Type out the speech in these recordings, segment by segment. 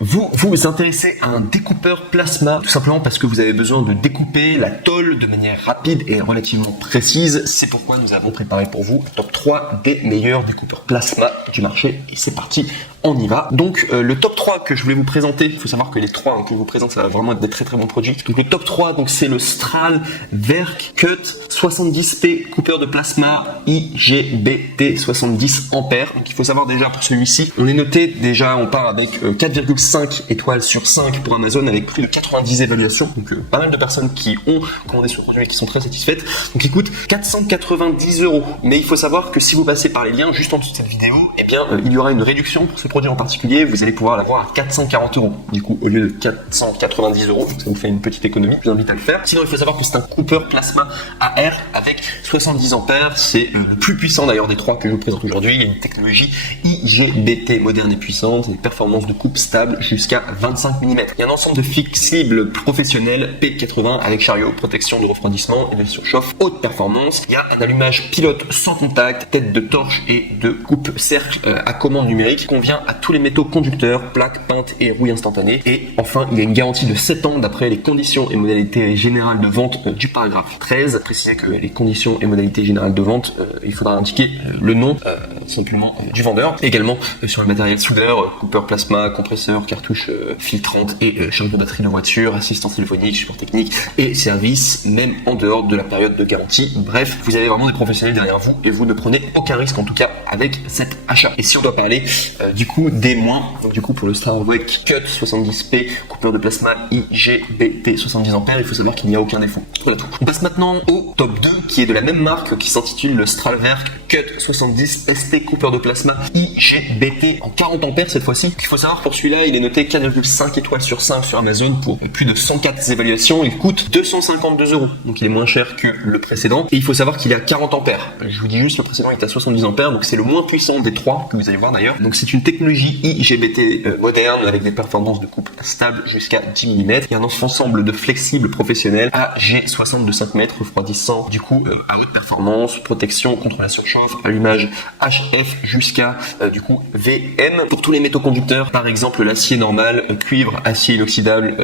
Vous vous intéressez à un découpeur plasma tout simplement parce que vous avez besoin de découper la tôle de manière rapide et relativement précise. C'est pourquoi nous avons préparé pour vous le top 3 des meilleurs découpeurs plasma du marché. Et c'est parti, on y va. Donc le top 3 que je voulais vous présenter, il faut savoir que les 3 que je vous présente, ça va vraiment être des très bons produits. Donc le top 3, donc c'est le Strahlwerk Cut 70P coupeur de plasma IGBT 70 ampères. Donc il faut savoir déjà pour celui-ci, on est noté déjà, on part avec 4,5 étoiles sur 5 pour Amazon avec plus de 90 évaluations. Donc pas mal de personnes qui ont commandé ce produit et qui sont très satisfaites. Donc il coûte 490 €. Mais il faut savoir que si vous passez par les liens juste en dessous de cette vidéo, eh bien il y aura une réduction pour ce produit en particulier. Vous allez pouvoir l'avoir à 440 €. Du coup au lieu de 490 €, donc ça vous fait une petite économie. Je vous invite à le faire. Sinon il faut savoir que c'est un coupeur plasma AR avec 70 ampères. C'est le plus puissant d'ailleurs des 3 que je vous présente aujourd'hui. Il y a une technologie IGBT moderne et puissante, des performances de coupe stable jusqu'à 25 mm. Il y a un ensemble de flexibles professionnels P80 avec chariot, protection de refroidissement et de surchauffe haute performance. Il y a un allumage pilote sans contact, tête de torche et de coupe cercle à commande numérique, convient à tous les métaux conducteurs, plaques, peintes et rouille instantanée. Et enfin, il y a une garantie de 7 ans d'après les conditions et modalités générales de vente du paragraphe 13. Précisez que les conditions et modalités générales de vente, il faudra indiquer le nom simplement du vendeur. Également sur le matériel soudeur, coupeur plasma, compresseur, cartouche filtrante et charge de batterie de voiture, assistance téléphonique, support technique et service, même en dehors de la période de garantie. Bref, vous avez vraiment des professionnels derrière vous et vous ne prenez aucun risque en tout cas avec cet achat. Et si on doit parler du coup des moins, donc du coup pour le Strahlwerk Cut 70P coupeur de plasma IGBT 70 ampères, il faut savoir qu'il n'y a aucun défaut. Voilà tout. On passe maintenant au top 2 qui est de la même marque, qui s'intitule le Strahlwerk Cut 70 ST coupeur de plasma IGBT en 40 ampères cette fois-ci. Il faut savoir pour celui-là, il est noté 4,5 étoiles sur 5 sur Amazon pour plus de 104 évaluations. Il coûte 252 €, donc il est moins cher que le précédent. Et il faut savoir qu'il est à 40 ampères. Je vous dis juste, le précédent est à 70 ampères, donc c'est le moins puissant des 3 que vous allez voir d'ailleurs. Donc c'est une technologie IGBT moderne avec des performances de coupe stable jusqu'à 10 mm. Il y a un ensemble de flexibles professionnels AG60 de 5 mètres, refroidissant du coup à haute performance, protection contre la surchauffe, allumage HF jusqu'à du coup VM pour tous les métaux conducteurs, par exemple l'acier normal, cuivre, acier inoxydable,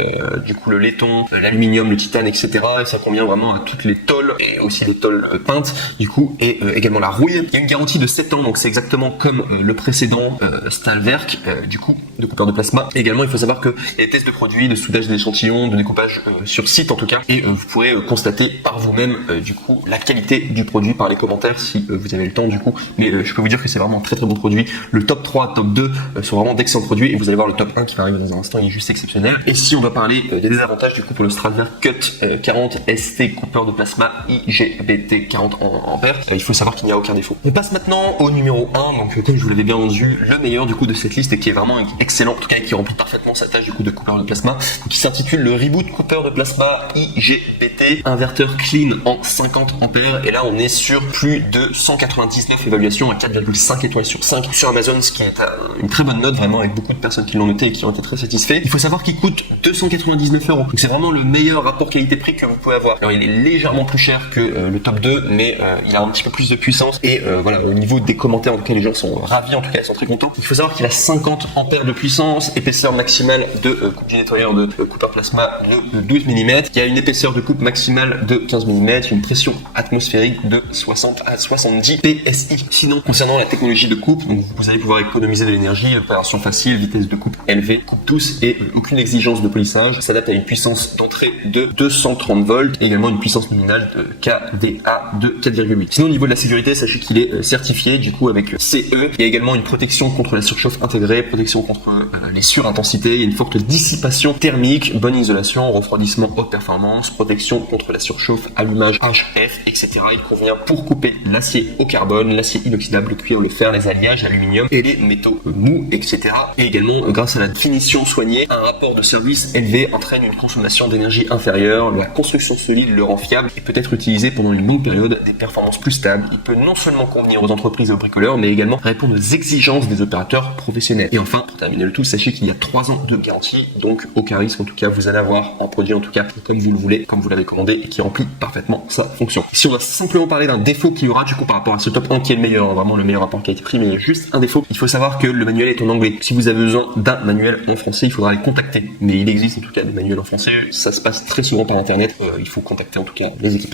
du coup le laiton, l'aluminium, le titane, etc. Et ça convient vraiment à toutes les tôles et aussi les tôles peintes du coup et également la rouille. Il y a une garantie de 7 ans, donc c'est exactement comme le précédent Strahlwerk du coup de coupeur de plasma. Et également il faut savoir que il y a des tests de produits, de soudage d'échantillons, de découpage sur site en tout cas, et vous pourrez constater par vous-même du coup la qualité du produit par les commentaires si vous avez le temps du coup. Mais je peux vous dire que c'est vraiment un très bon produit. Le top 3, top 2 sont vraiment d'excellents produits et vous allez voir le top 1 qui va arriver dans un instant, il est juste exceptionnel. Et si on va parler des désavantages du coup pour le Strahlwerk Cut 40 ST coupeur de plasma IGBT 40 ampères, il faut savoir qu'il n'y a aucun défaut. On passe maintenant au numéro 1, donc comme je vous l'avais bien vendu, le meilleur du coup de cette liste et qui est vraiment excellent, en tout cas qui remplit parfaitement sa tâche du coup de coupeur de plasma, qui s'intitule le Reboot coupeur de plasma IGBT inverteur clean en 50 ampères. Et là on est sur plus de 199 évaluations à 4,5 étoiles sur 5 sur Amazon, ce qui est une très bonne note vraiment avec beaucoup de personnes qui l'ont noté et qui ont été très satisfaits. Il faut savoir qu'il coûte 299 €. Donc c'est vraiment le meilleur rapport qualité-prix que vous pouvez avoir. Alors il est légèrement plus cher que le top 2, mais il a un petit peu plus de puissance et voilà, au niveau des commentaires en tout cas les gens sont ravis, en tout cas ils sont très contents. Il faut savoir qu'il a 50 ampères de puissance, épaisseur maximale de coupe du nettoyeur de coupeur plasma de 12 mm. Il y a une épaisseur de coupe maximale de 15 mm, une pression atmosphérique de 60 à 70 PSI. Sinon concernant la technologie de coupe, donc vous allez pouvoir économiser de l'énergie, opération facile, vitesse de coupe élevée, coupe douce et aucune exigence de polissage. S'adapte à une puissance d'entrée de 230 volts et également une puissance nominale de kVA de 4,8. Sinon au niveau de la sécurité, sachez qu'il est certifié du coup avec CE. Il y a également une protection contre la surchauffe intégrée, protection contre les surintensités, il y a une forte dissipation thermique, bonne isolation, refroidissement haute performance, protection contre la surchauffe, allumage HF, etc. Il convient pour couper l'acier au carbone, l'acier inoxydable, le cuivre, le fer, les alliages, l'aluminium et les métaux mous, etc. Et également, grâce à la finition soignée, un rapport de service élevé entraîne une consommation d'énergie inférieure, la construction solide le rend fiable et peut être utilisé pendant une longue période, des performances plus stables. Il peut non seulement convenir aux entreprises et aux bricoleurs, mais également répondre aux exigences des opérateurs professionnels. Et enfin, pour terminer le tout, sachez qu'il y a 3 ans de garantie, donc aucun risque. En tout cas, vous allez avoir un produit, en tout cas, comme vous le voulez, comme vous l'avez commandé, et qui remplit parfaitement sa fonction. Si on va simplement parler d'un défaut qu'il y aura, du coup, par rapport à ce top 1 qui est le meilleur, vraiment le meilleur rapport qualité-prix, mais il y a juste un défaut. Il faut savoir que le manuel est en anglais. Si vous avez besoin d'un manuel en français, il faudra les contacter. Mais il existe en tout cas des manuels en français. Ça se passe très souvent par internet. Il faut contacter en tout cas les équipes.